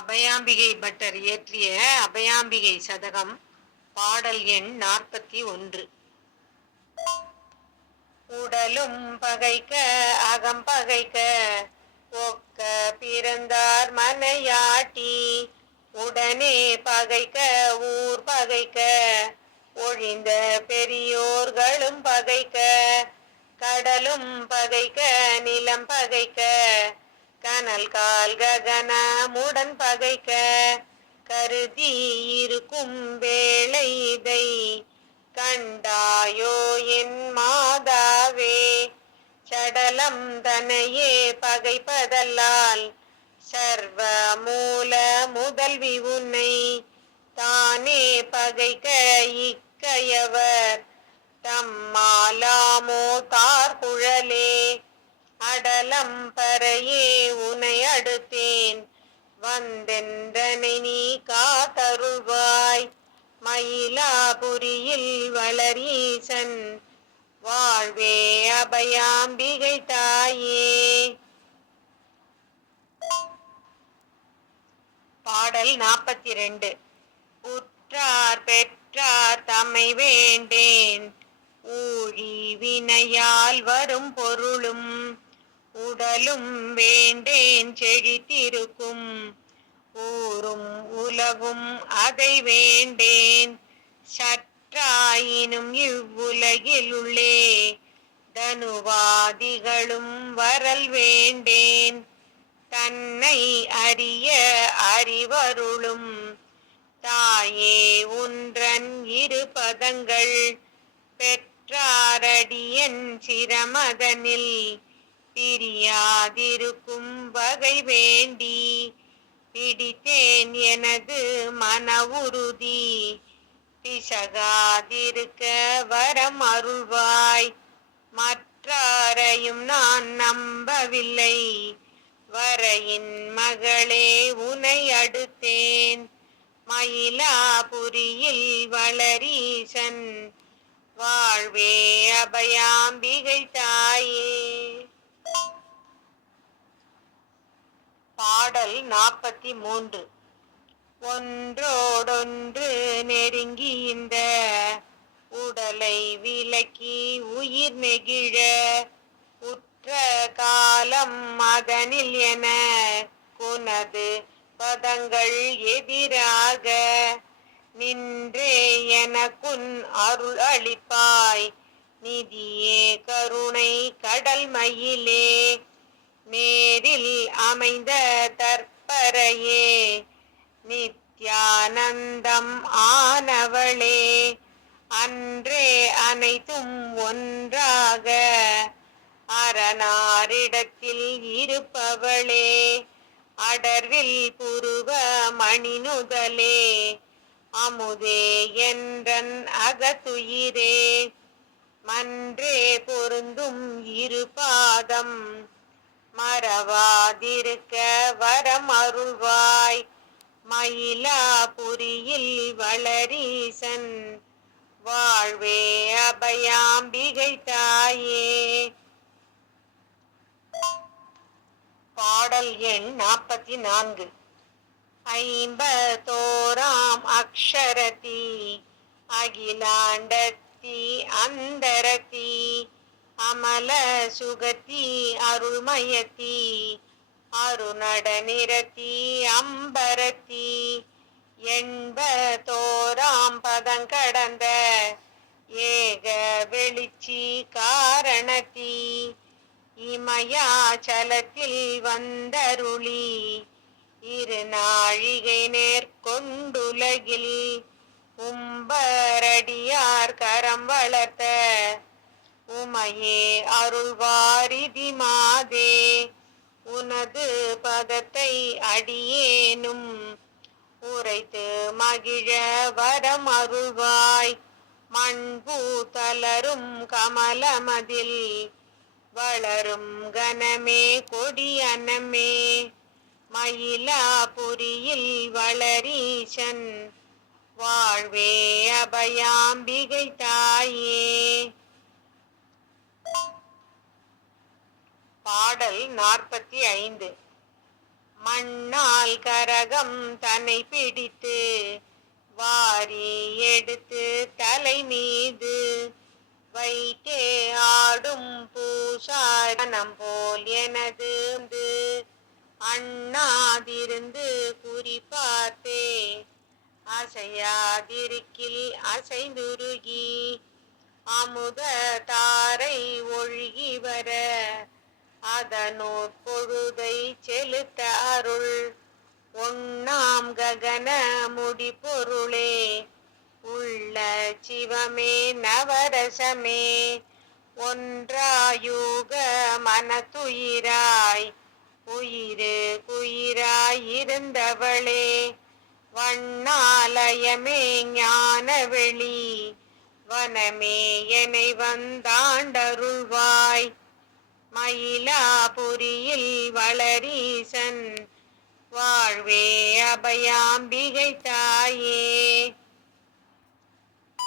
Abhayambigai butter இயற்றிய அபயாம்பிகை சதகம் பாடல் எண் நாற்பத்தி ஒன்று. உடலும் பகைக்க அகம் பகைக்க ஒக்க பிறந்தார் மனையாட்டி. உடனே பகைக்க ஊர் பகைக்க ஒழிந்த பெரியோர்களும் பகைக்க. கடலும் பகைக்க நிலம் பகைக்க கனல் கால் ககனமுடன் பகைக்க கருதி இருக்கும் வேளை இதை கண்டாயோ என் மாதாவே? சடலம் தனையே பகைப்பதல்லால் சர்வ மூல முதல்வி உன்னை தானே பகைக்க இக்கையவர். தம்மாலாமோ தார் குழலே அடலம் பறையே படுத்தேன் அடுத்தேன் நீ காத்தருள்வாய் மயிலாபுரியில் வளரீசன் வாழ்வே அபயாம்பிகை தாயே பாடல் நாற்பத்தி ரெண்டு உற்றார் பெற்றார் தம்மை வேண்டேன் ஊழி வினையால் வரும் பொருளும் உடலும் வேண்டேன் செழித்திருக்கும். ஊரும் உலகும் அதை வேண்டேன். சற்றாயினும் இவ்வுலகில் உள்ளே தனுவாதிகளும் வரல் வேண்டேன். தன்னை அறிய அறிவருளும். தாயே ஒன்றன் இரு பதங்கள் பெற்றாரடியன் சிரமதனில். பிரியாதிருக்கும் வகை வேண்டி பிடித்தேன் எனது மன உறுதி பிசகாதிருக்க வரம் அருள்வாய். மற்றாரையும் நான் நம்பவில்லை. வரையின் மகளே உனை அடுத்தேன். மயிலாபுரியில் வளரீசன். வாழ்வே அபயாம்பிகை தாயே. பாடல் நாற்பத்தி மூன்று. ஒன்றோடொன்று நெருங்கி இந்த உடலை விலக்கி உயிர் நெகிழ உற்ற காலம் அதனில் என குனது பதங்கள் எதிராக நின்றே எனக்குன் அருள் அளிப்பாய் நிதியே கருணை கடல் மயிலே நேரில் அமைந்த தற்பரையே நித்யானந்தம் ஆனவளே அன்றே அனைத்தும் ஒன்றாக. அரணாரிடத்தில் இருப்பவளே அடர்வில் புருவ மணிநுதலே அமுதே என்றன் அகத்துயிரே. மன்றே பொருந்தும் இருபாதம் மறவாதிருக்க வரம் அருள்வாய் மயிலாபுரியில் வளரீசன் வாழ்வே அபயாம்பிகை தாயே. பாடல் எண் நாற்பத்தி நான்கு ஐம்பத்தோராம் அக்ஷரதி அகிலாண்டத்தி அந்தரத்தி அமல சுகத்தி அருள்மயத்தி அருநடனிரத்தி அம்பரத்தி என்ப எண்பத்தோராம் பதங்கடந்த ஏக வெளிச்சி காரணத்தி இமயாச்சலத்தில் வந்தருளி இரு நாழிகை நேர்கொண்டுலகில் உம்பரடியார் கரம் வளர்த்த உமையே அருள்வாரிதி மாதே உனது பதத்தை அடியேனும் உரைத்து மகிழ வரம் அருள்வாய் மண்பூ தளரும் கமலமதில் வளரும் கனமே கொடி அனமே மயிலாபுரியில் வளரீசன் வாழ்வே அபயாம்பிகை தாயே. பாடல் நாற்பத்தி ஐந்து. மண்ணால் கரகம் தன்னை பிடித்து வாரி எடுத்து தலை மீது வைத்தே ஆடும் பூசாரணம் போல் எனது அண்ணாதிருந்து குறிப்பார்த்தே அசையாதிருக்கில் அசைந்துருகி அமுத தாரை ஒழுகி வர அதனோர் பொழுதை செலுத்த அருள். ஒன்னாம் ககன முடி பொருளே உள்ள சிவமே நவரசமே. ஒன்றாயுக மனத்துயிராய். உயிரு குயிராய் இருந்தவளே வண்ணாலயமே ஞான வெளி வனமே என்னை வந்தாண்டருள்வா. மயிலாபுரியில் வளரீசன். வாழ்வே அபயாம்பிகை தாயே.